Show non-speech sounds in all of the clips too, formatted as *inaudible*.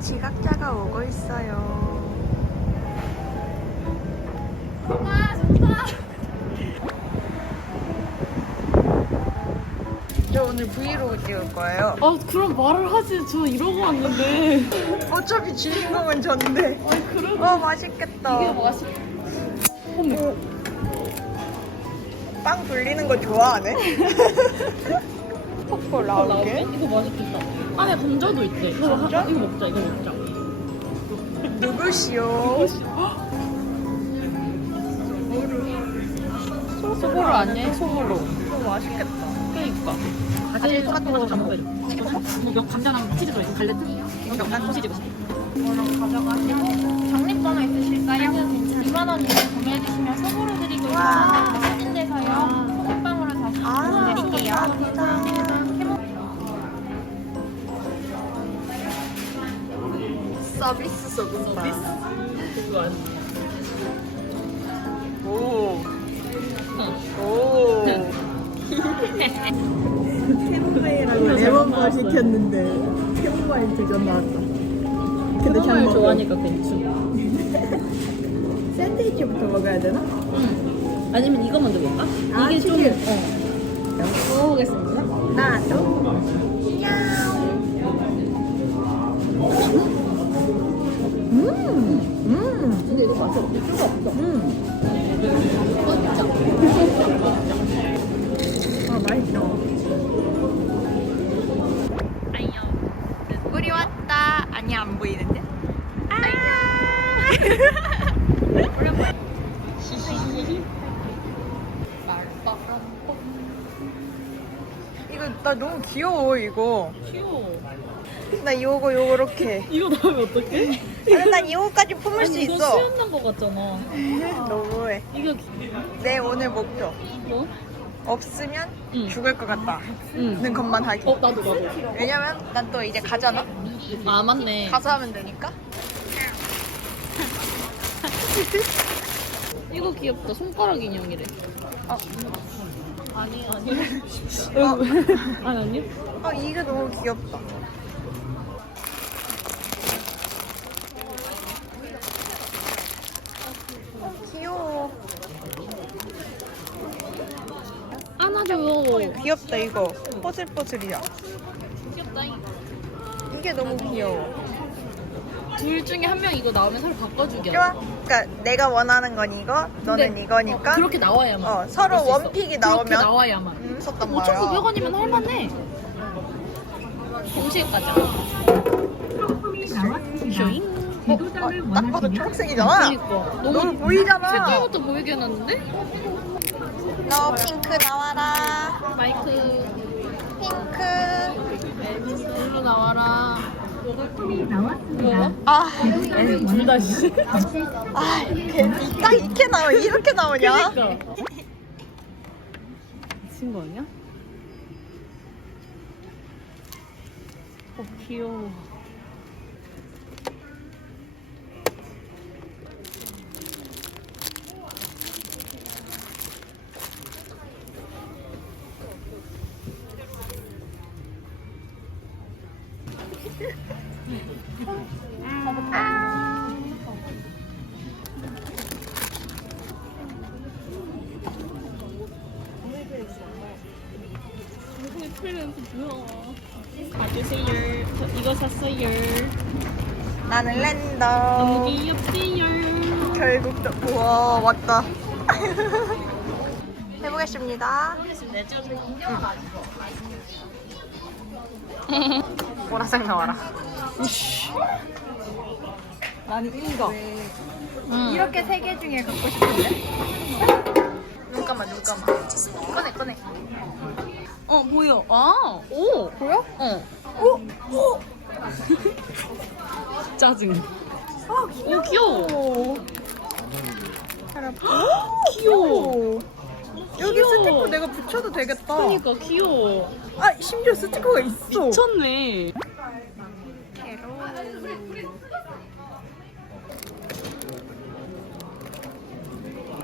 지각자가 오고 있어요. 저 오늘 브이로그 찍을 거예요. 아 그럼 말을 하지 저 이러고 왔는데 어차피 주인공은 전데. 아니 그래 어 맛있겠다. 이게 맛있 오. 빵 돌리는 거 좋아하네. *laughs* 나오게? 나오게. 이거 맛있겠다 안에 감자도 있대 이거, 하- 진짜? 이거 먹자 이거 먹자 누구시오? 소보로 아니야 소보로 이거 맛있겠다. 그러니까 가지 똑같은 거다 먹어야죠 이거 감자랑 치즈 들어있고 갈레트 이거 난 소시지고 장립번호 있으실까요? 2만 원 이상 구매해주시면 선물을 드리고. 와. 할인돼서요. 아, 드릴게요. 서비스 소금빵. 오. 오. 캐모마일하고 레몬바 시켰는데 캐모마일 두잔 나왔다. 근데 을잘 먹어. 좋아하니까 괜찮 샌드위치부터 먹어야 되나? 응 아니면 이거 먼저 먹을까? 아, 이게 좀치 즈. 어. 음, 음. 음. 아, 맛있다. 우리 왔다. 아니 안 보이는데? 이거 나 너무 귀여워 이거. 귀여워 나 요거 요거 이렇게. 이거 나오면 어떡해? 아니 난 이거까지 품을 수 아니, 이거 있어. 수연난 거 같잖아 *laughs* 너무해. 이거 내 오늘 목표 뭐? 없으면 응. 죽을 것 같다. 응. 는 것만 하기. 어 나도 나도 왜냐면 난 또 이제 가잖아. 아 맞네 가서 하면 되니까. *laughs* 이거 귀엽다 손가락 인형이래 어. 아니 아니 어. 아니 아니 어 이게 너무 귀엽다. 어, 귀여워. 안아줘요 귀엽다 이거. 퍼슬퍼슬이야. 귀엽다 이게 너무 귀여워. 둘 중에 한 명 이거 나오면 서로 바꿔주기 좋아. 그러니까 내가 원하는 건 이거, 너는 근데, 이거니까. 어, 그렇게 나와야만 어, 서로 그럴 수 있어. 원픽이 나오면 그렇게 나와야만 음, 썼단 말이야. 5,900원이면 할만해 동시에 가자 쇼잉 어, 아, 딱 봐도 초록색이잖아. 그니까 너무 보이잖아. 색깔부터 보이게 해놨는데? 너 핑크 나와라. 마이크 핑크. 블루 나와라 뭐야? 아, 둘다 씨 아, 이렇게 딱 이렇게 나와 이렇게 나오냐? 미친 거 아니야? 어 귀여워 가주세요 저 이거 샀어요 나는 너무 랜덤. 귀엽지요 결국 또 우와 왔다. *laughs* 해보겠습니다. 보라색 나와라. 나는 이거. 응. 이렇게 세 개 중에 갖고 싶은데? 눈 감아, 눈 감아. 꺼내, 꺼내. 어 보여 아 오 보여? 어. 오! 오! *laughs* 짜증. 아, 오 귀여워. 귀여워. *gasps* 귀여워. 여기 귀여워. 스티커 내가 붙여도 되겠다. 그러니까 귀여워. 아, 심지어 스티커가 있어. 미쳤네.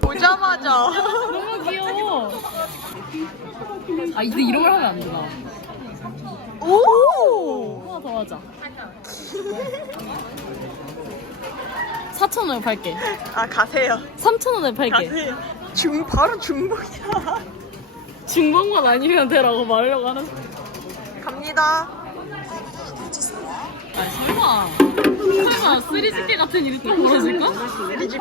보자마자. 너무 귀여워. 아 근데 이런 걸 하면 안 되나? 오! 맞아. 4천 원에 팔게. 아 가세요. 3천 원에 팔게. 가세요. 중 바로 중복이야. 중복만 아니면 되라고 말하려고 하는. 갑니다. 아니 설마. 설마 쓰리지게 같은 일이 또 벌어질까?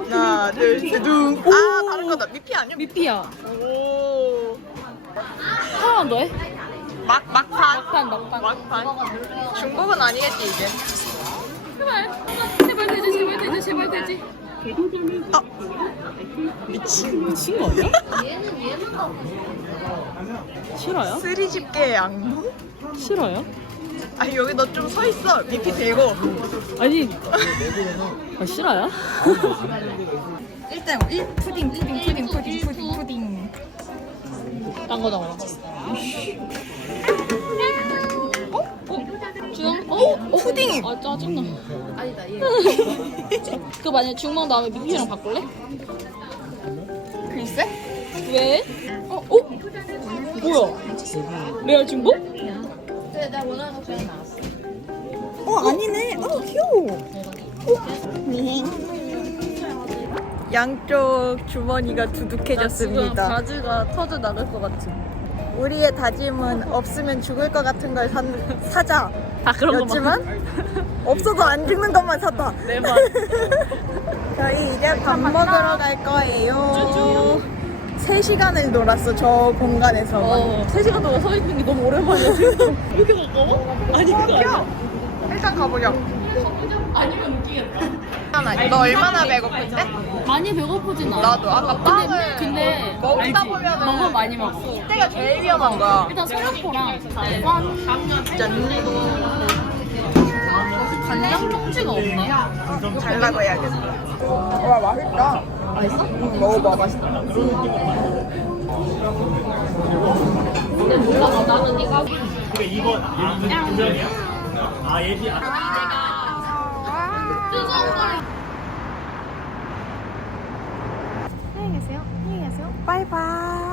하나 둘셋 둥. 아 다른 거다. 미피 아니야? 미삐야. 오. 하나만 더 해. 막 막판. 막판 막판. 막판. 중복은 아니겠지 이제. 제발. 제발 되지 제발 되지 제발 되지. 아. 미친. 미친 거 아니야? 싫어요? 쓰리 집게 양모? 싫어요? 아니 여기 너 좀 서 있어. 미피 들고. 아니. 아 싫어요? 1대 1 푸딩 푸딩 푸딩 푸딩 푸딩 푸딩. 딴거 딴거. 주영? 어? 푸딩. 아 짜증나. 아니다 얘. 그 만약 중망 다음에 미피랑 바꿀래? 글쎄? 왜? 어? 어? 뭐야? 레알 중복? 어 아니네. 어 귀여워. 양쪽 주머니가 두둑해졌습니다. 바지가 터져 나갈 것 같은. 우리의 다짐은 없으면 죽을 것 같은 걸 산, 사자. 다 그런 거만. 였지만 없어도 안 죽는 것만 샀다. 내 말. *laughs* 저희 이제 밥 먹으러 갈 거예요. 3시간을 놀았어, 저 공간에서. 어, 3시간 동안 서 있는 게 너무 오랜만이야, 지금. *laughs* 이렇게 가까워? 아니, 그거 아니야. 일단 가보자. 아니면 웃기겠다. 하나, 너 얼마나 배고픈데? 많이 배고프진 않아. 나도 아까 빵을 근데, 먹다 알지? 보면은 먹으면 많이 먹어. 이때가 제일 위험한 거야. 일단 소라포랑 짠. 간장 꽁지가 없네. 잘라고 해야겠어. 와, 맛있다. 맛있어? 응, 먹어봐, 맛있다. 근데 몰라, 나는 네가 근데 이번 예비 분명이야? 아 예비 아 안녕히 계세요. 안녕히 계세요. 바이바이.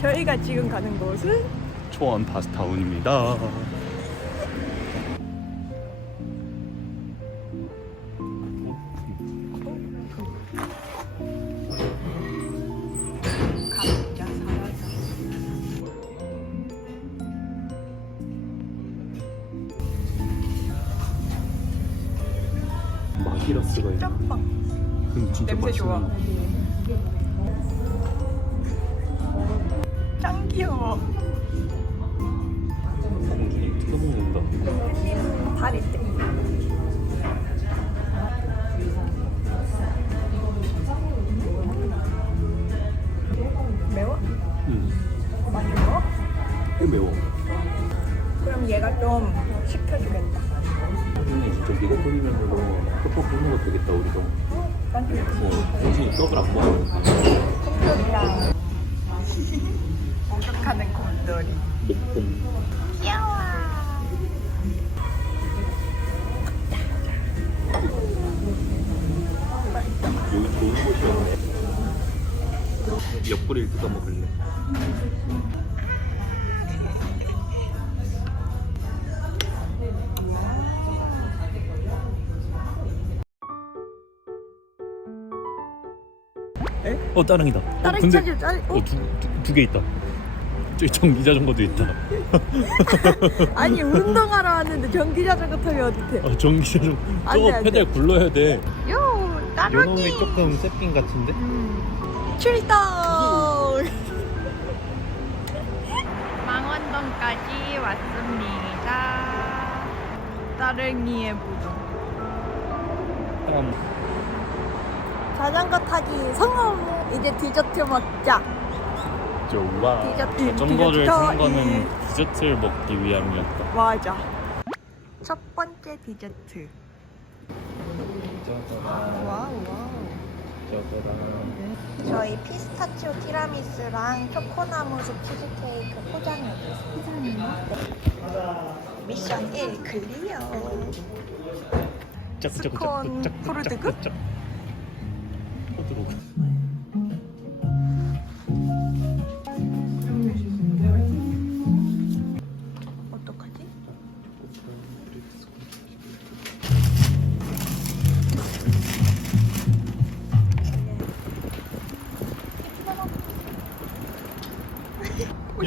저희가 지금 가는 곳은 초원 파스타운입니다. 사라다. 마기라스가 있 짬빵. 음, 진짜 냄새 좋아. 맛있네. 짱 귀여워. 공준이 뜯어 먹는다. 다리 때. 매워? 응. 많이 매워? 꽤 매워. 그럼 얘가 좀 식혀주겠다. 공준이 진짜 이거 톡톡 끓는 거 되겠다 우리도. 난 어, 공준이 떡을 안 먹어. 콩돌이랑 목욕하는 곰돌이. 귀여워. 여기 좋은 곳이었네. 옆구리를 뜯어 먹을래. 어 따릉이다. 어, 다른 근데 차지 짤. 어? 어두두 개 있다. 저기 전기 자전거도 있다. *laughs* 아니 운동하러 왔는데 전기 자전거 타면 어떡해? 아 전기 자전거. 안 저거 돼, 안 페달 굴러야 돼. 요 요놈이 따릉이 조금 세핑 같은데? 출동. *laughs* 망원동까지 왔습니다. 따릉이의 부두. 자전거 타기 성공. 이제 디저트 먹자. 좋아. 디저트, 자전거를 디저트. 탄 거는 디저트를 먹기 위함이었다. 맞아. 첫 번째 디저트. 와우 와우. 저희 피스타치오 티라미수랑 초코나무숲 치즈케이크 포장해주세요. 미션 1 클리어. 스콘 푸르드급?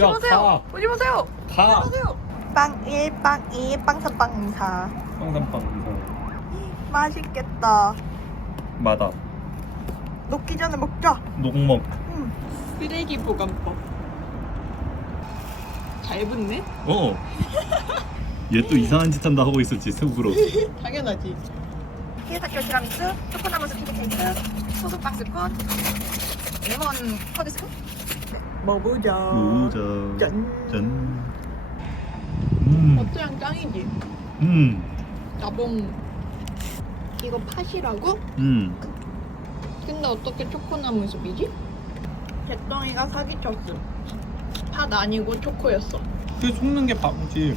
오지 야, 마세요. 오지 마세요. 가. 빵 1, 빵 2, 빵 3, 빵 4. 빵단빵 맛있겠다. 마다 녹기 전에 먹자. 녹먹. 쓰레기 보관법. 잘 붙네? 어. 얘 또 이상한 짓 한다 하고 있었지 속으로. *laughs* 당연하지. 키에사키오 티라미수, 초코나무 스피드 케이크, 소금빵 스콘, 레몬 커드 스콘. 먹어보자. 모자. 짠. 짠. 음. 버터향 짱이지. 음. 나봉. 이거 팥이라고? 음. 근데 어떻게 초코나무 숲이지? 개똥이가 사기쳤음. 팥 아니고 초코였어. 그 속는 게 바보지.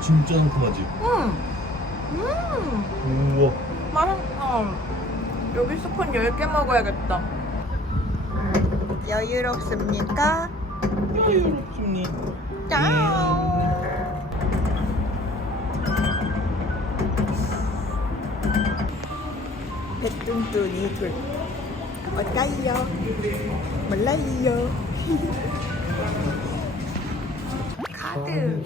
진짜 상큼하지. 음. 음. 우와. 맛있어. 여기 스콘 10개 먹어야겠다. 여유롭습니까? 여유롭습니. 짠. 배뚱뚱이 둘. 어까요? 몰라요. *laughs* 카드.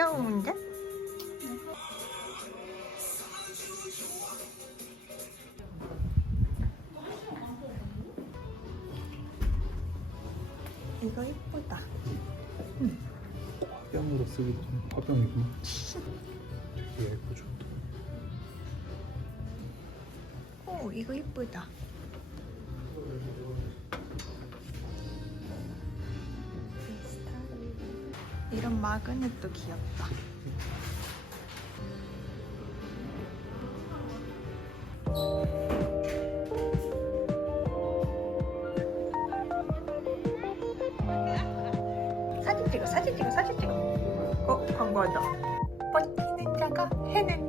귀여운데? 이거 이쁘다. 화병으로 쓰기 좀 화병이구나. 되게 예쁘죠. 오, 이거 이쁘다. 이런 마그넷도 귀엽다. 사진 찍어, 사진 찍어, 사진 찍어. 어, 광고하다. 버티는 자가 해낸